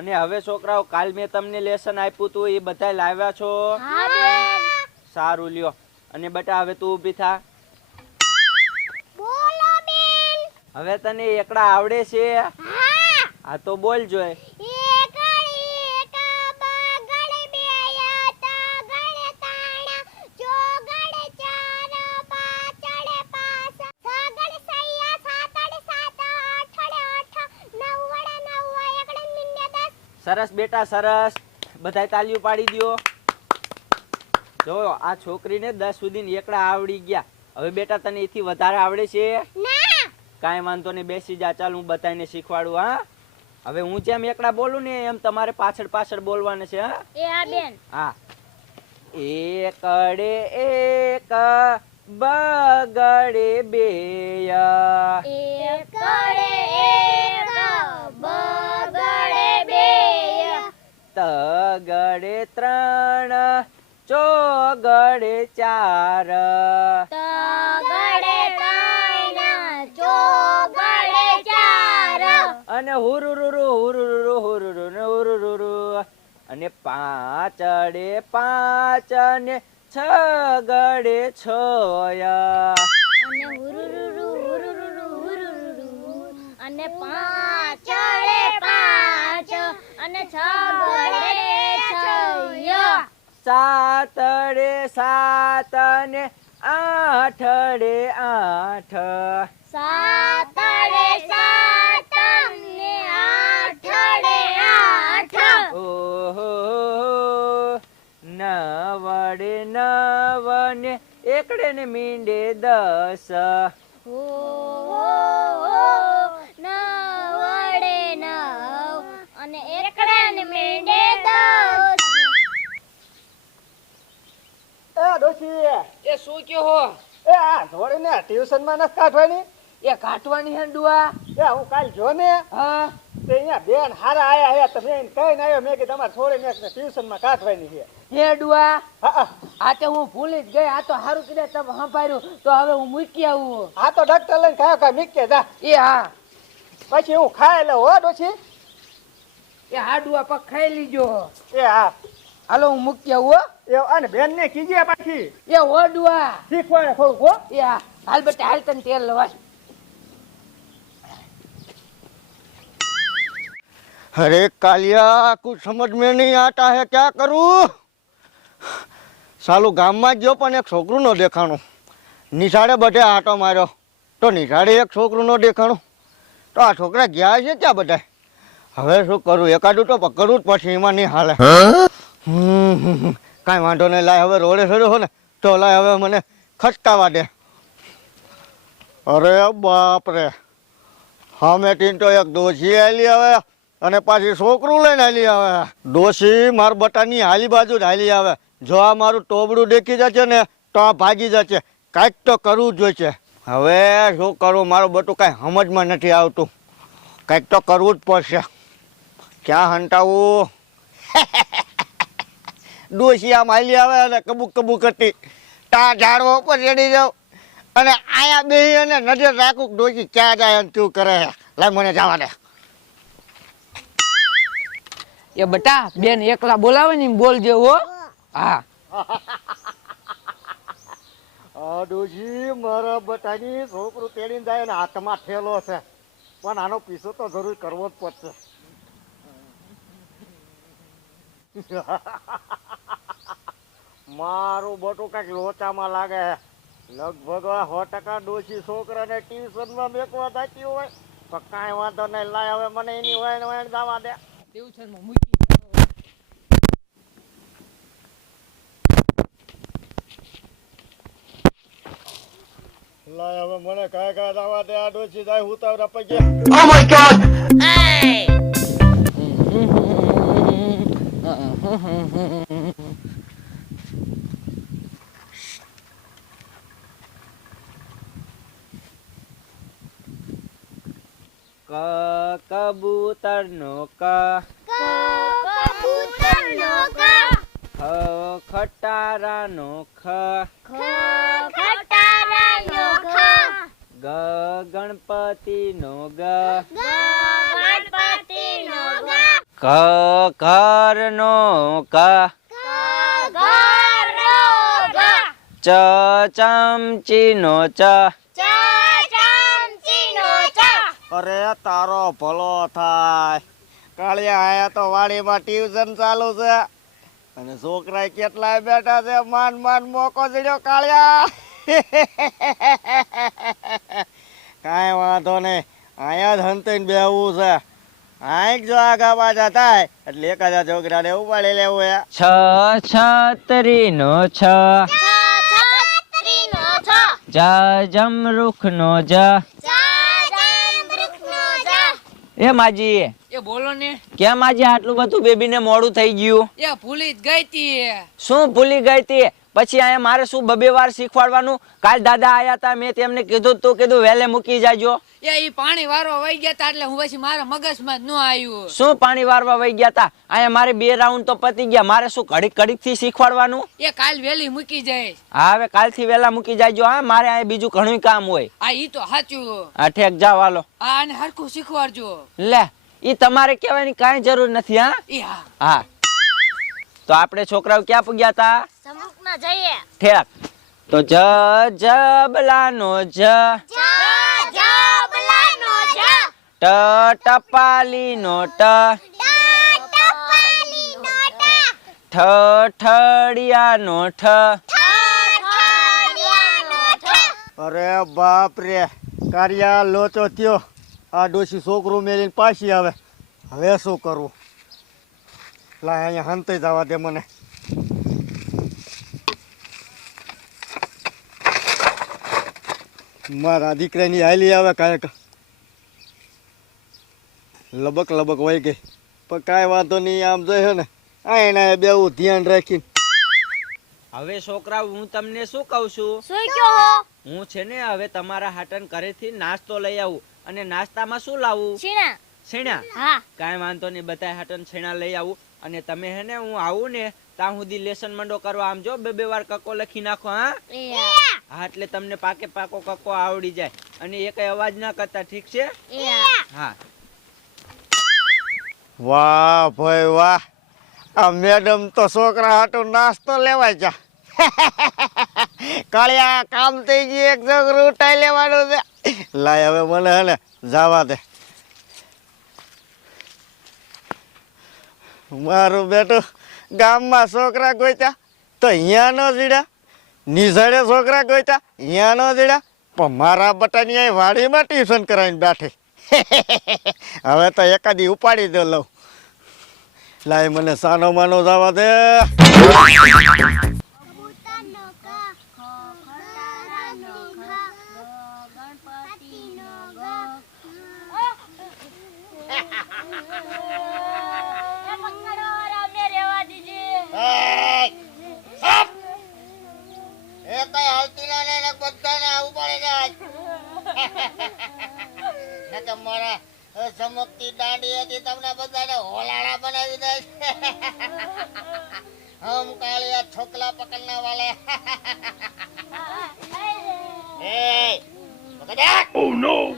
અને હવે છોકરાઓ કાલ મેં તમને લેસન આપ્યું તું એ બધા લાવ્યા છો? સારું લ્યો. અને બટા હવે તું ઊભી થા. હવે તને એકડા આવડે છે? હા. આ તો બોલ જોય સરસ બેટા સરસ. બધાય તાલીઓ પાડી દ્યો. જો આ છોકરીને દસ સુધી એકડા આવડી ગયા. હવે બેટા તને એથી વધારે આવડે છે? કાંઈ વાંધો નહીં બેસી જા ચાલ હું બધાને શીખવાડું હા? હવે હું જેમ એકડા બોલું ને એમ તમારે પાછળ પાછળ બોલવાના છે હા? એ બેન. હા. એકડે એક બગડે બે એકડે એક તગડે ત્રણ ચોગડે ચાર તગડે ત્રણ ચોગડે ચાર અને હુરુરુરુ હુરુરુરુ હુરુરુ ને હુરુરુરુ અને પાંચડે પાંચ ને ગડે છય અને હુરુરુરુ હુરુરુરુ હુરુરુરુ અને પાંચડે પાંચ અને છ છય. સાતડે સાત ને આઠડે આઠ. સાતડે સાત ને આઠડે આઠ. ઓહો નવડે નવ ને એકડે ને મીંડે દસ. શું કયો હો? એ આ જોડીને ટ્યુશનમાં નથી કાઢવાની? એ કાટવાની હે ડુઆ? એ હું કાલ જો ને હા. તે અહીંયા બેન હારા આયા હે તમે એને કઈ ને આવ્યો મેં કે તમારે છોડીને ટ્યુશનમાં કાઢવાની છે. હે ડુઆ. આ તો હું ભૂલી જ ગઈ આ તો હારું કીધે તમે સંભાળ્યું તો હવે હું મૂકી આવું. આ તો ડોક્ટર લઈને ખાયો ખા મીકે જા. એ હા. પછી હું ખાય લઉં હો ડોછી એ હાડુઆ ડુઆ પગ ખાઈ લીજો. એ હા. હાલો હું મૂકી આવું હો. એ અને બેન ને કીજે પાછી એ હો ડુઆ શીખવાડે થોડુંક હો એ હા હાલ બેટા હાલ તને તેલ લવાશ अरे कालिया कुछ समझ में नहीं आता है क्या करूं સાલું ગામમાં જ ગયો પણ એક છોકરું નો દેખાણું નિશાળે બધે આટો માર્યો તો નિશાળે એક છોકરું નો દેખાણું તો આ છોકરા ગયા છે ત્યાં બધા હવે શું કરું એકાદું તો પકડવું જ પછી એમાં નહીં હાલે હમ, હમ, હમ. કાંઈ વાંધો નહીં લાય હવે રોડે ચડ્યો હો ને તો લાય હવે મને ખસકાવા દે. અરે બાપ રે હા મેં તો એક દોશી આલી આવે અને પાછી છોકરું લઈને હાલી આવે ડોશી માર બટાની હાલી બાજુ જ હાલી આવે. જો આ મારું ટોબડું દેખી જશે ને તો આ ભાગી જશે. કાંઈક તો કરવું જોઈશે. હવે શું કરવું મારું બટું કાંઈ સમજમાં નથી આવતું. કાંઈક તો કરવું જ પડશે. ક્યાં હંટાવું? ડોશી આમ હાલી આવે અને કબૂક કબૂક કરતી. તા ઝાડવા ઉપર ચડી જાઉં. અને આયા બે અને નજર રાખું ડોસી ક્યાં જાય અને શું કરે લાય મને જવા દે. એ બટા બેન એકલા બોલાવે ને બોલજે હો. હા. ડોશી મારા બટાની છોકરું તેડીને જાય અને હાથમાં ઠેલો છે. પણ આનો પીસો તો જરૂર કરવો જ પડશે. મારું બટું કંઈક લોચામાં લાગે લગભગ સો ટકા ડોશી છોકરાને ટ્યુશનમાં મેકવા થતી હોય તો કાંઈ વાંધો નહીં લાય હવે મને એની વાયણ વાયણ જવા દે. ટ્યુશનમાં મૂકી લાય હવે મને કાંઈ કાંઈ જવા દે આ ડોશી જાય ઉતાવળા પગે. ક કબૂતર નો ક કબૂતર નો ક ખ ખટારા નો ખ. ખ ખટારા ખ. ગ ગણપતિનો ગ. ગ ગણપતિનો ગ. ક કરનો ક. ચ ચમચીનો ચ. અરે તારો ભલો થાય. કાળિયા આયા તો વાડીમાં ટ્યુશન ચાલુ છે. અને છોકરા કેટલાય બેઠા છે? માન માન મોકો જડ્યો કાળિયા. કાંઈ વાંધો નહીં. અહીંયા જ હંતાઈને બેહવું છે. આંખ જો આગા પાછા થાય એટલે એકાદા છોકરાને ઉપાડી લેવું હે. છ છતરીનો છ. છત્રીનો છ. જા. જમ રૂખ નો જા. એ માજી. એ બોલો ને. કેમ આજે આટલું બધું બેબીને મોડું થઈ ગયું? એ ભૂલી ગઈ તી શું ભૂલી ગઈ તી? પછી અહીંયા મારે શું બબે વાર શીખવાડવાનું? કાલ દાદા આયા હતા મેં તેમને કીધું તું કીધું વહેલે મૂકી જાજો. એ ઈ પાણી વારવા વહી ગયા તા એટલે હું પછી મારા મગજમાં ન આવ્યું. શું પાણી વારવા વહી ગયા તા? અહીંયા મારે બે રાઉન્ડ તો પતી ગયા. મારે શું ઘડીક ઘડીકથી શીખવાડવાનું? એ કાલ વેલી મૂકી જાય હા હવે કાલથી વહેલા મૂકી જાજો હા. મારે અહીંયા બીજું ઘણું કામ હોય. આ ઈ તો સાચું. હા ઠેક જાવ હાલો. આ અને હરખું શીખવાડજો. લે. ઈ તમારે કહેવાની કાંઈ જરૂર નથી હા? હા. તો આપણે છોકરાઓ ક્યાં પૂગ્યા તા? સમુખના જઈએ. ઠેક. તો જ જબલાનો જ. જબલાનો જ ટ ટપાલીનો ટ. ઠ ઠડિયાનો ઠ. ઠ. અરે બાપ રે કાર્યા લોચો થયો. આ ડોશી છોકરું મેળીને પાછી આવે. હવે શું કરવું? લા અહીંયા હંતે જવા દે મને. મારા દીકરાની હાલી આવે કાંઈક. લબક લબક વહી ગઈ. પણ કાંઈ વાંધો નહીં આમ જોઈએ ને આ એના બેવું ધ્યાન રાખીને. હવે છોકરા હું તમને શું કહું છું? હું છે ને હવે તમારા હાટન ઘરેથી નાસ્તો લઈ આવું. અને નાસ્તામાં શું લાવું? છીણા. છીણા? હા. કાંઈ વાંધો નહીં બધા હાટન છીણા લઈ આવું. અને તમે હે ને હું આવું ને ત્યાં સુધી લેસન મંડો કરવા આમ જો બે બે વાર કક્કો લખી નાખો હા? હા એટલે તમને પાકે પાકો કક્કો આવડી જાય. અને એ કઈ અવાજ ના કરતા ઠીક છે? હા. વાહ ભાઈ વાહ. આ મેડમ તો છોકરા હાટો નાસ્તો લેવા જા. કાળિયા, કામ થઈ ગયું, એક છોકરું ઉઠાઈ લેવાનું છે. લાય, હવે મને હે ને જવા દે. મારું બેટું ગામમાં છોકરા ગોઈતા, તો અહીંયા નો જીડ્યા. નિઝાડે છોકરા ગોઈતા, અહીંયા નો જીડ્યા. પણ મારા બટાની વાડીમાં ટ્યુશન કરાવીને બેઠી. હવે તો એકાદી ઉપાડી દો લઉં. લાય, મને સાનો માનો જવા દે. તારી દાંડી હતી તમને બધાને હોલાળા બનાવી દે હમ કાળિયા છોકલા પકડના વાલે. એ Oh no!